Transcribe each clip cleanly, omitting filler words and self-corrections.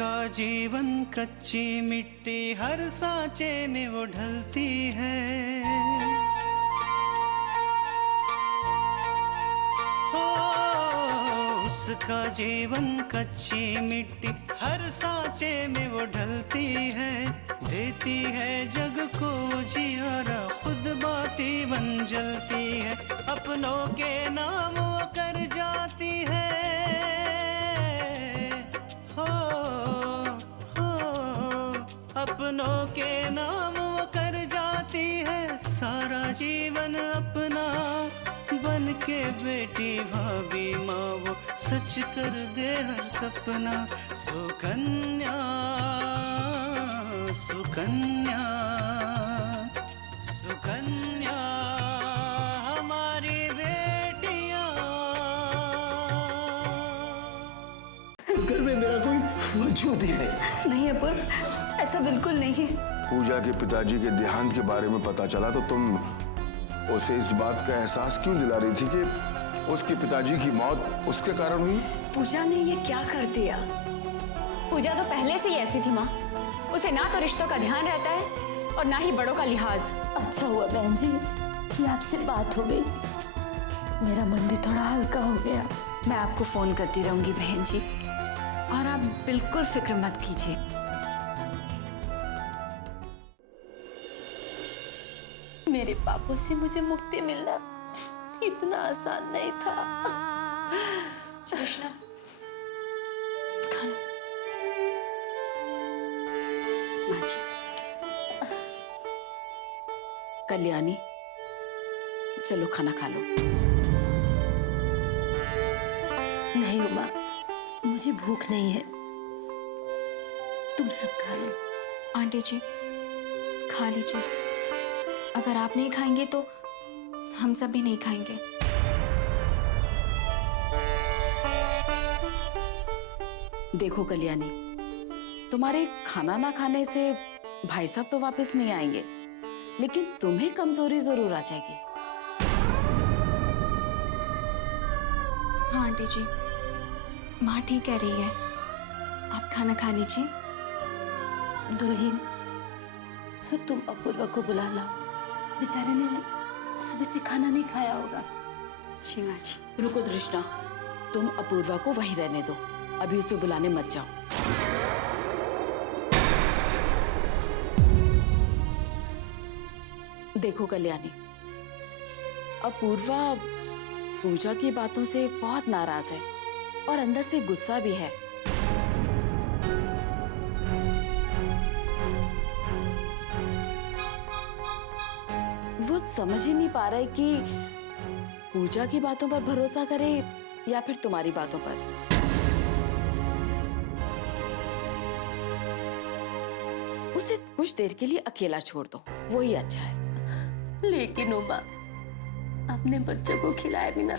उसका जीवन कच्ची मिट्टी हर सांचे में वो ढलती है। हो उसका जीवन कच्ची मिट्टी हर सांचे में वो ढलती है। देती है जग को जियारा, खुद बाती बन जलती है। अपनों के नाम वो कर जाती है। अपनों के नाम वो कर जाती है। सारा जीवन अपना बन के बेटी भाभी माँ वो सच कर दे हर सपना। सुकन्या सुकन्या सुकन्या हमारी बेटियां। इस घर में मेरा कोई वजूद ही नहीं। नहीं अपूर्व, ऐसा बिल्कुल नहीं। पूजा के पिताजी के देहांत के बारे में पता चला तो तुम उसे इस बात का एहसास क्यों दिला रही थी कि उसके पिताजी की मौत उसके कारण हुई? पूजा ने ये क्या कर दिया? पूजा तो पहले से ही ऐसी थी माँ। उसे ना तो रिश्तों का ध्यान रहता है और ना ही बड़ों का लिहाज। अच्छा हुआ बहन जी कि आपसे बात हो गई, मेरा मन भी थोड़ा हल्का हो गया। मैं आपको फोन करती रहूंगी बहन जी, और आप बिल्कुल फिक्र मत कीजिए। मेरे पापों से मुझे मुक्ति मिलना इतना आसान नहीं था। कृष्णा, माँ जी। कल्याणी, चलो खाना खा लो। नहीं उमा, मुझे भूख नहीं है, तुम सब खा लो। आंटी जी खा लीजिए। अगर आप नहीं खाएंगे तो हम सब भी नहीं खाएंगे। देखो कल्याणी, तुम्हारे खाना ना खाने से भाई साहब तो वापस नहीं आएंगे, लेकिन तुम्हें कमजोरी जरूर आ जाएगी। हाँ आंटी जी, माँ ठीक कह रही है। आप खाना खा लीजिए। दुल्हन, तुम अपूर्वा को बुला लाओ, बेचारे ने सुबह से खाना नहीं खाया होगा। जी माँ जी। रुको तृष्णा, तुम अपूर्वा को वहीं रहने दो, अभी उसे बुलाने मत जाओ। देखो कल्याणी, अपूर्वा पूजा की बातों से बहुत नाराज है और अंदर से गुस्सा भी है। वो समझ ही नहीं पा रहा है कि पूजा की बातों पर भरोसा करे या फिर तुम्हारी बातों पर। उसे कुछ देर के लिए अकेला छोड़ दो, वो ही अच्छा है। लेकिन उमा, अपने बच्चों को खिलाए बिना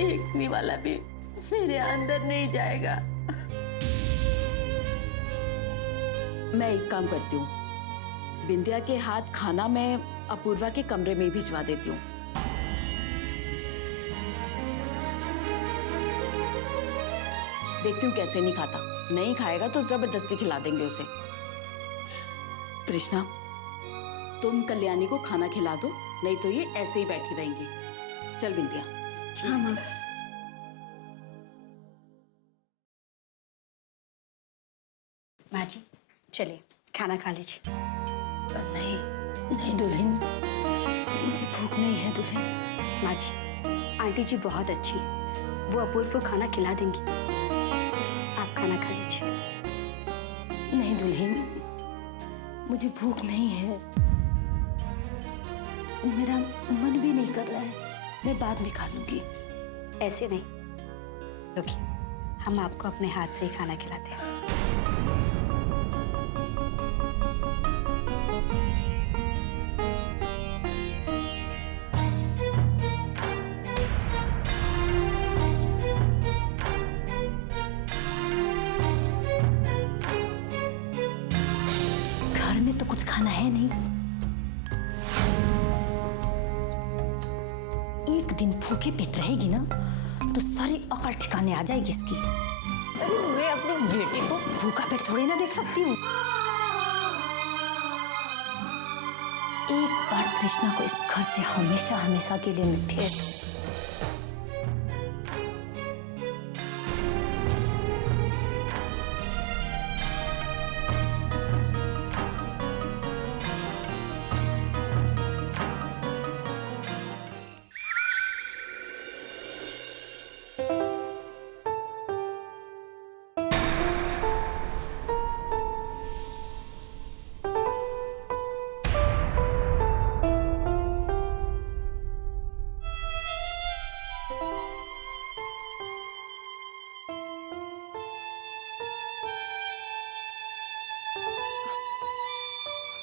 एक निवाला भी मेरे अंदर नहीं जाएगा। मैं एक काम करती हूँ, बिंदिया के हाथ खाना मैं अपूर्वा के कमरे में भिजवा देती हूँ। देखती हूँ कैसे नहीं खाता। नहीं खाएगा तो जबरदस्ती खिला देंगे उसे। तृष्णा, तुम कल्याणी को खाना खिला दो, नहीं तो ये ऐसे ही बैठी रहेंगी। चल बिंदिया। हाँ माँ। माँ जी चलिए खाना खा लीजिए। नहीं नहीं दुल्हन, मुझे भूख नहीं है दुल्हन। माँ जी, आंटी जी बहुत अच्छी, वो अपूर्व को खाना खिला देंगी। आप खाना खा लीजिए। नहीं दुल्हन, मुझे भूख नहीं है, मेरा मन भी नहीं कर रहा है, मैं बाद में खा लूंगी। ऐसे नहीं, रुकिए, हम आपको अपने हाथ से ही खाना खिलाते हैं। घर में तो कुछ खाना है नहीं। एक दिन भूखे पेट रहेगी ना तो सारी अकल ठिकाने आ जाएगी इसकी। अरे मैं अपनी बेटी को भूखा पेट थोड़ी ना देख सकती हूँ। एक बार तृष्णा को इस घर से हमेशा हमेशा के लिए मैं फेर दूं।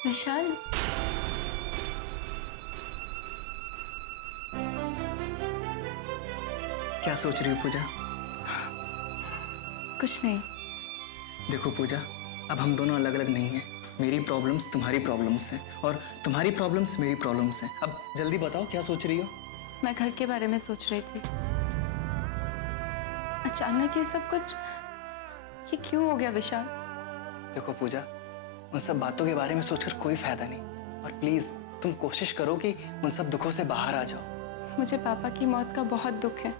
विशाल, क्या सोच रही हो पूजा? कुछ नहीं। देखो पूजा, अब हम दोनों अलग अलग नहीं हैं। मेरी प्रॉब्लम्स तुम्हारी प्रॉब्लम्स हैं और तुम्हारी प्रॉब्लम्स मेरी प्रॉब्लम्स हैं। अब जल्दी बताओ क्या सोच रही हो? मैं घर के बारे में सोच रही थी। अचानक ये सब कुछ, ये क्यों हो गया विशाल? देखो पूजा, उन सब बातों के बारे में सोचकर कोई फायदा नहीं। और प्लीज तुम कोशिश करो कि उन सब दुखों से बाहर आ जाओ। मुझे पापा की मौत का बहुत दुख है।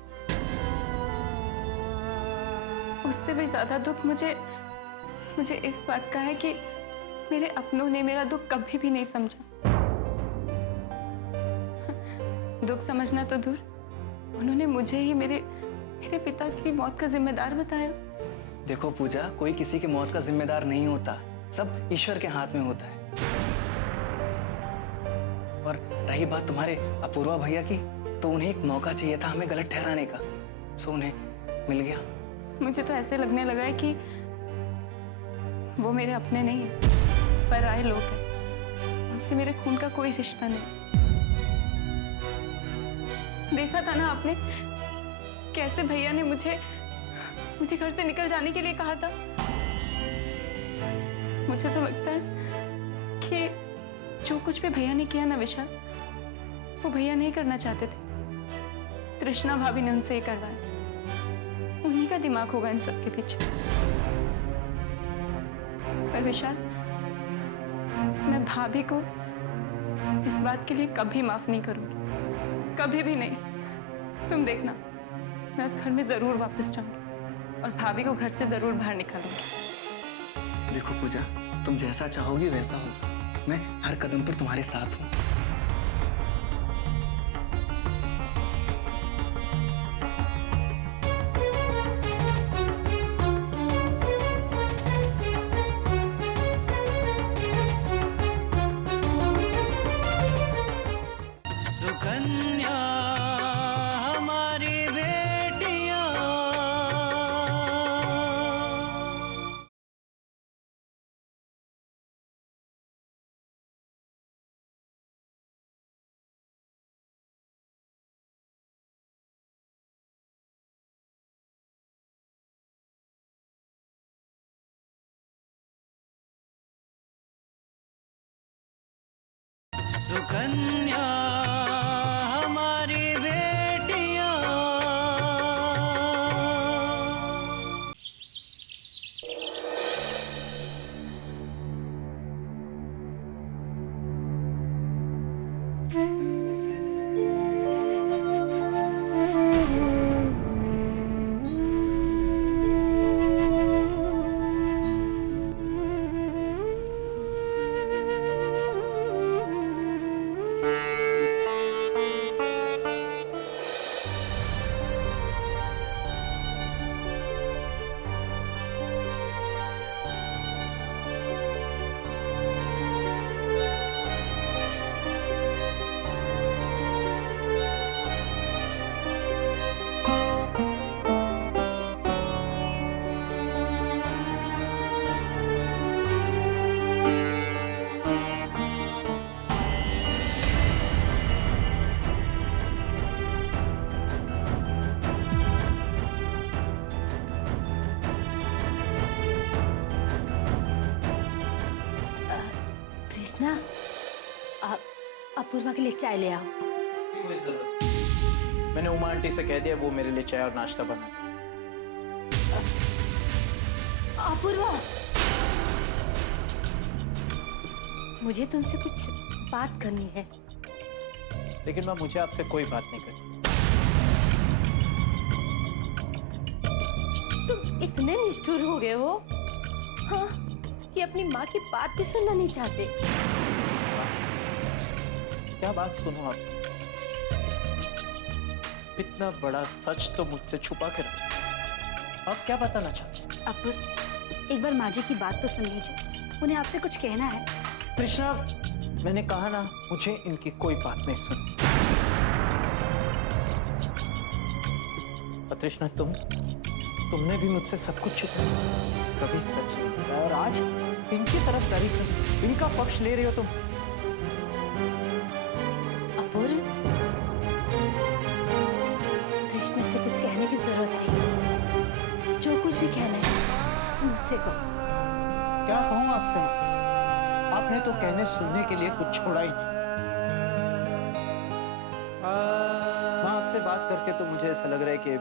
उससे भी ज्यादा दुख मुझे इस बात का है कि मेरे अपनों ने मेरा दुख कभी भी नहीं समझा। दुख समझना तो दूर, उन्होंने मुझे ही मेरे पिता की मौत का जिम्मेदार बताया। देखो पूजा, कोई किसी की मौत का जिम्मेदार नहीं होता, सब ईश्वर के हाथ में होता है। और रही बात तुम्हारे अपूर्वा भैया की, तो उन्हें एक मौका चाहिए था हमें गलत ठहराने का, सो उन्हें मिल गया। मुझे तो ऐसे लगने लगा है कि वो मेरे अपने नहीं है, पराये लोग हैं। उनसे मेरे खून का कोई रिश्ता नहीं। देखा था ना आपने कैसे भैया ने मुझे घर से निकल जाने के लिए कहा था। मुझे तो लगता है कि जो कुछ भी भैया ने किया ना विशाल, वो भैया नहीं करना चाहते थे। तृष्णा भाभी ने उनसे ये करवाया। उन्हीं का दिमाग होगा इन सब के पीछे। पर विशाल, मैं भाभी को इस बात के लिए कभी माफ नहीं करूंगी, कभी भी नहीं। तुम देखना, मैं उस घर में जरूर वापस जाऊंगी और भाभी को घर से जरूर बाहर निकालूंगी। देखो पूजा, तुम जैसा चाहोगी वैसा हो। मैं हर कदम पर तुम्हारे साथ हूँ। सुकन्या हमारी बेटियां। सुकन्या हमारी बेटियां। कृष्णा, अपूर्वा के लिए चाय ले आओ। कोई जरूरत नहीं। मैंने उमा आंटी से कह दिया, वो मेरे लिए चाय और नाश्ता बना। अपूर्वा, मुझे तुमसे कुछ बात करनी है। लेकिन माँ, मुझे आपसे कोई बात नहीं करनी। तुम इतने निष्ठुर हो गए हो, हाँ, कि अपनी माँ की बात भी सुनना नहीं चाहते। क्या बात सुनो आप? इतना बड़ा सच तो मुझसे छुपा के रखा। आप क्या बताना चाहते? अपूर्व, एक बार माँ जी की बात तो सुन लीजिए, उन्हें आपसे कुछ कहना है। कृष्णा, मैंने कहा ना, मुझे इनकी कोई बात नहीं सुननी। और कृष्णा, तुमने भी मुझसे सब कुछ छुपाया, कभी सच नहीं बताया, और आज इनकी तरफदारी कर, इनका पक्ष ले रहे हो तुम। अपूर्व, कृष्णा से कुछ कहने की जरूरत नहीं। जो कुछ भी कहना है मुझसे कहो। क्या कहूं आपसे? आपने तो कहने सुनने के लिए कुछ छोड़ा ही नहीं। माँ, आपसे बात करके तो मुझे ऐसा लग रहा है कि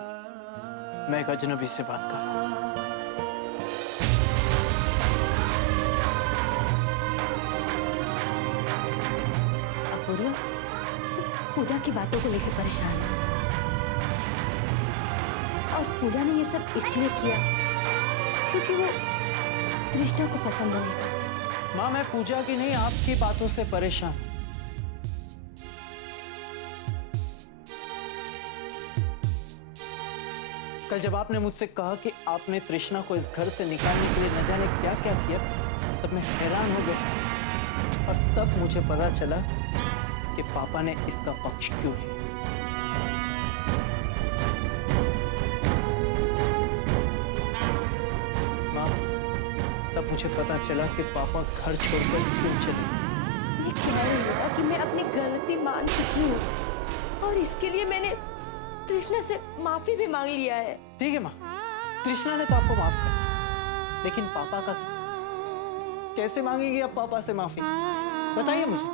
मैं एक अजनबी से बात कर रहा हूं। अपूर्व, तुम पूजा की बातों को लेकर परेशान है, और पूजा ने ये सब इसलिए किया क्योंकि वो कृष्णा को पसंद नहीं करती। माँ, मैं पूजा की नहीं, आपकी बातों से परेशान। कल जब आपने मुझसे कहा कि आपने तृष्णा को इस घर से निकालने के लिए न जाने क्या क्या किया, तब मैं हैरान हो गया, और तब मुझे पता चला कि पापा ने इसका पक्ष क्यों लिया। माँ, तब मुझे पता चला कि पापा घर छोड़कर क्यों चले। मैं ख्याल हुआ कि मैं अपनी गलती मान चुकी हूँ, और इसके लिए मैंने कृष्णा से माफी भी मांग लिया है। ठीक है माँ, कृष्णा ने तो आपको माफ कर दिया, लेकिन पापा का कैसे मांगेगी आप पापा से माफी? बताइए मुझे,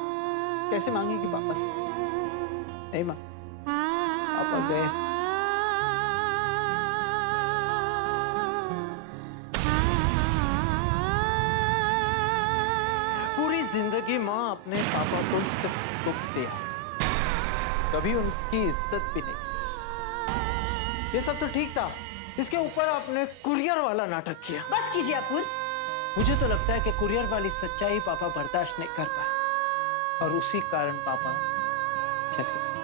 कैसे मांगेगी पापा से? नहीं माँ, पापा गए। पूरी जिंदगी माँ अपने पापा को सिर्फ दुख दिया, कभी उनकी इज्जत भी नहीं। ये सब तो ठीक था, इसके ऊपर आपने कुरियर वाला नाटक किया। बस कीजिए अपूर्व। मुझे तो लगता है कि कुरियर वाली सच्चाई पापा बर्दाश्त नहीं कर पाए, और उसी कारण पापा चले गए।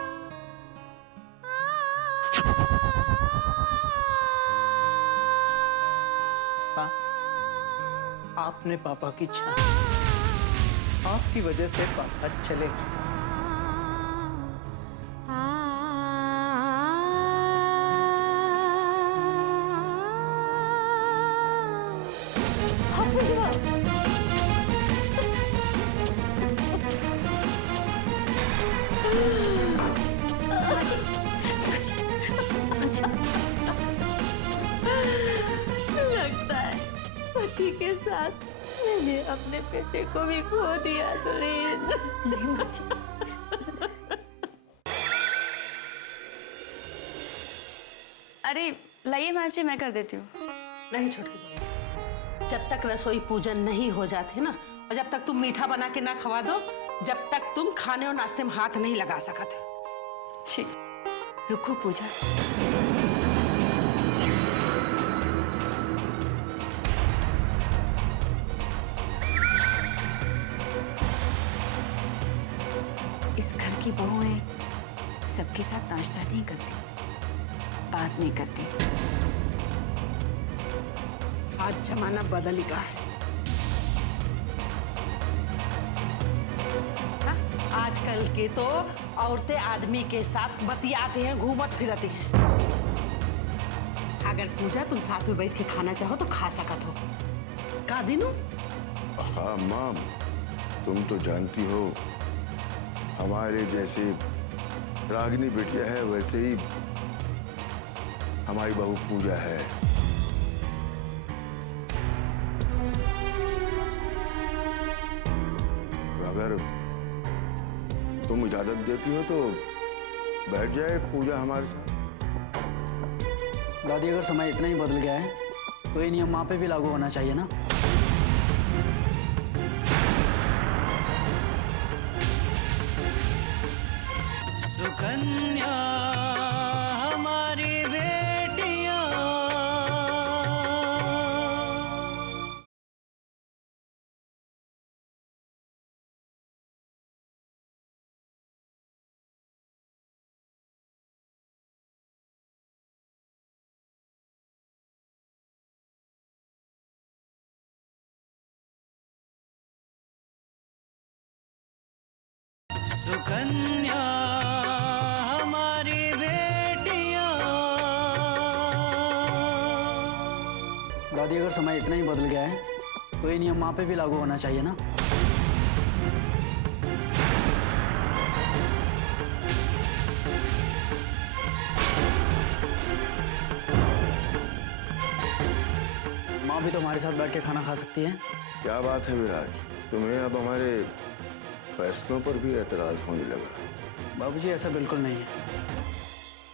हाँ, आपने पापा की छाती, आपकी वजह से पापा चले गए। लगता है पति के साथ मैंने अपने बेटे को भी खो दिया। नहीं माँ जी, अरे लाइए माँ जी, मैं कर देती हूँ। नहीं छोटकी बहू, जब तक रसोई पूजन नहीं हो जाते ना, और जब तक तुम मीठा बना के ना खवा दो, जब तक तुम खाने और नाश्ते में हाथ नहीं लगा सकते। ठीक। रुको पूजा। इस घर की बहुएं सबके साथ नाश्ता नहीं करती, बात नहीं करती। आज जमाना बदल गया है। हाँ? आजकल के तो औरतें आदमी के साथ बतियाते हैं, घूमत फिरती हैं। अगर पूजा तुम साथ में बैठ के खाना चाहो तो खा सकत हो। का दिनू? हाँ माँ, तुम तो जानती हो हमारे जैसे रागिनी बेटिया है, वैसे ही हमारी बहू पूजा है। अगर तुम इजाजत देती हो तो बैठ जाए पूजा हमारे साथ। दादी, अगर समय इतना ही बदल गया है कोई नियम वहाँ पे भी लागू होना चाहिए ना। सुकन्या हमारी बेटियां। सुकन्या हमारी बेटियां। दादी, अगर समय इतना ही बदल गया है तो ये नियम वहाँ पे भी लागू होना चाहिए ना। माँ भी तो हमारे साथ बैठ के खाना खा सकती है। क्या बात है विराज, तुम्हें अब हमारे फैसलों पर भी एतराज होने लगा? बाबूजी, ऐसा बिल्कुल नहीं है।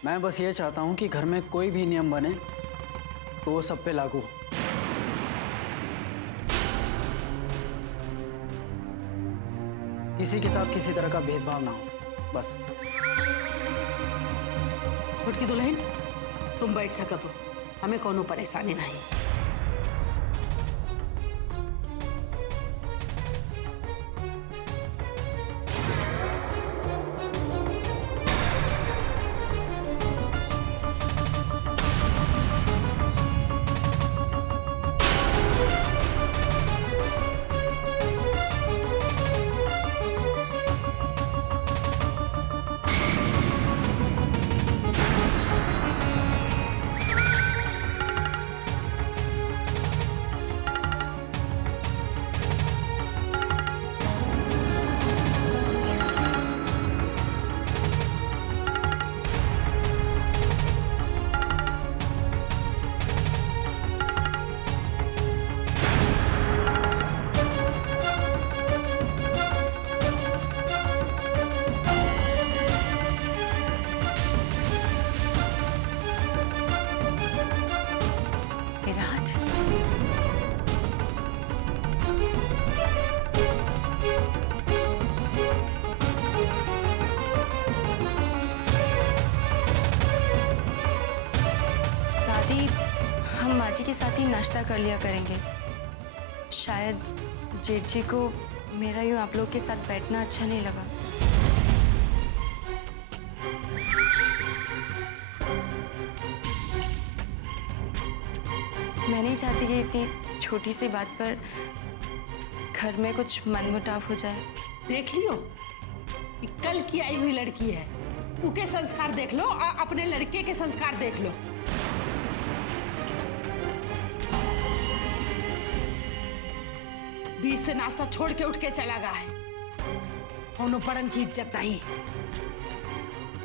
मैं बस ये चाहता हूँ कि घर में कोई भी नियम बने तो वो सब पे लागू हो। किसी के साथ किसी तरह का भेदभाव ना हो, बस। छोटकी दुल्हन, तुम बैठ सकत हो, हमें कोनो परेशानी नहीं। हम माँ जी के साथ ही नाश्ता कर लिया करेंगे। शायद जेठ जी को मेरा यूँ आप लोग के साथ बैठना अच्छा नहीं लगा। मैं नहीं चाहती कि इतनी छोटी सी बात पर घर में कुछ मनमुटाव हो जाए। देख लियो, ये कल की आई हुई लड़की है, उनके संस्कार देख लो और अपने लड़के के संस्कार देख लो। बीच से नाश्ता छोड़ के उठ के चला गया है, होनो पड़न की इज्जत नहीं।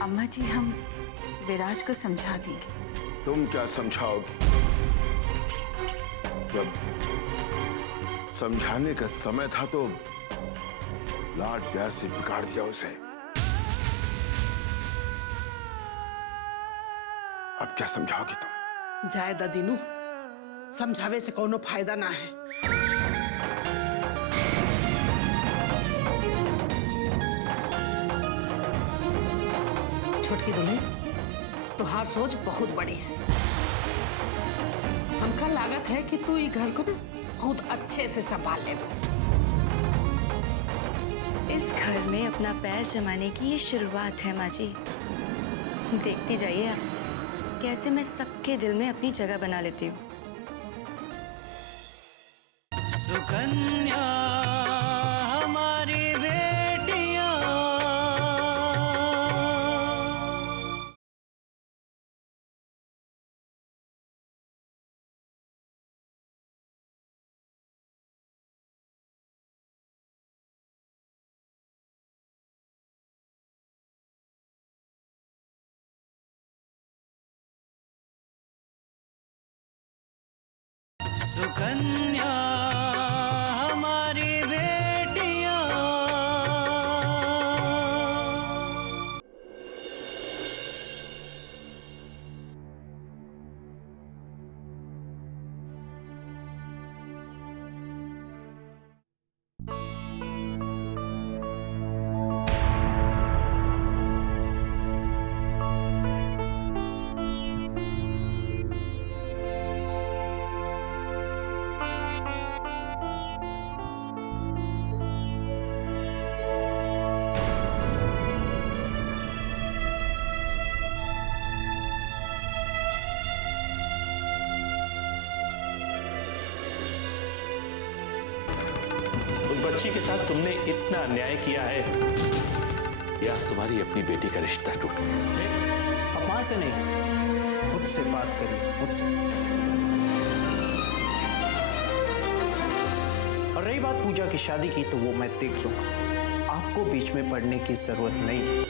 अम्मा जी, हम विराज को समझा देंगे। तुम क्या समझाओगी? जब समझाने का समय था तो लाड प्यार से बिगाड़ दिया उसे। अब क्या समझाओगी तुम? जाए दीनू, समझावे से कोनो फायदा ना है। छोटकी दुल्हन, तुहार सोच बहुत बड़ी है। हमका लागत है कि तू ये घर को बहुत अच्छे से संभाल लेगा। इस घर में अपना पैर जमाने की ये शुरुआत है माँ जी। देखती जाइए आप कैसे मैं सबके दिल में अपनी जगह बना लेती हूँ। सुकन्या हमारी बेटियां। सुकन्या हमारी बेटियां। बच्ची के साथ तुमने इतना अन्याय किया है कि आज तुम्हारी अपनी बेटी का रिश्ता टूट गया। अब मां से नहीं, मुझसे बात करिए, मुझसे। और रही बात पूजा की शादी की, तो वो मैं देख लूंगा, आपको बीच में पड़ने की जरूरत नहीं।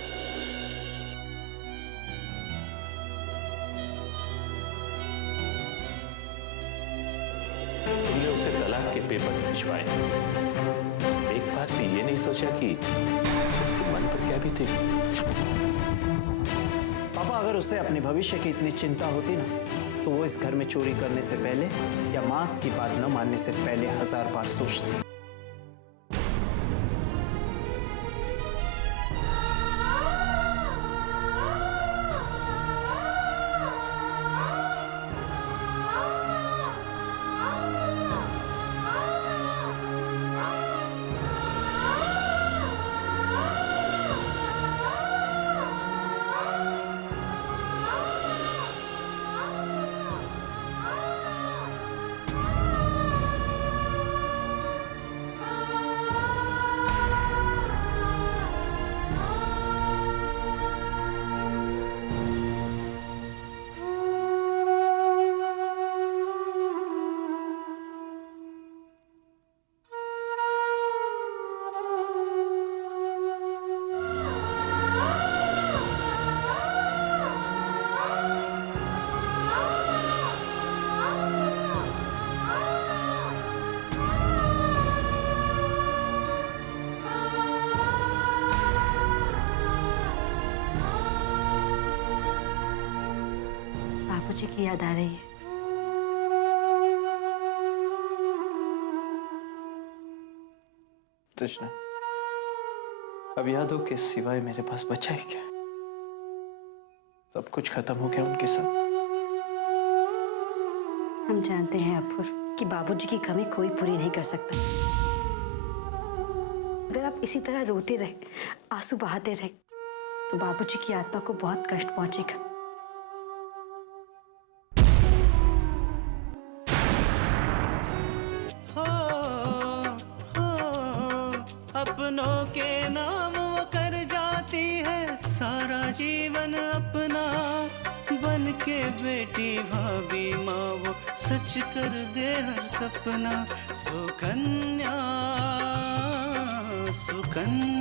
तुमने उसे तलाक के पेपर्स भिजवाए, एक बार भी ये नहीं सोचा कि उसके मन पर क्या बीतेगी। पापा, अगर उसे अपने भविष्य की इतनी चिंता होती ना, तो वो इस घर में चोरी करने से पहले या माँ की बात न मानने से पहले 1000 बार सोचती। बाबूजी की याद आ रही है। तृष्णा, अब यादों के सिवाय मेरे पास बचा ही क्या? सब कुछ खत्म हो गया उनके साथ। हम जानते हैं अपूर्व कि बाबूजी की कमी कोई पूरी नहीं कर सकता। अगर आप इसी तरह रोते रहे, आंसू बहाते रहे, तो बाबूजी की आत्मा को बहुत कष्ट पहुंचेगा। अपनों के नाम वो कर जाती है सारा जीवन अपना, बन के बेटी भाभी माँ वो सच कर दे हर सपना। सुकन्या सुकन्या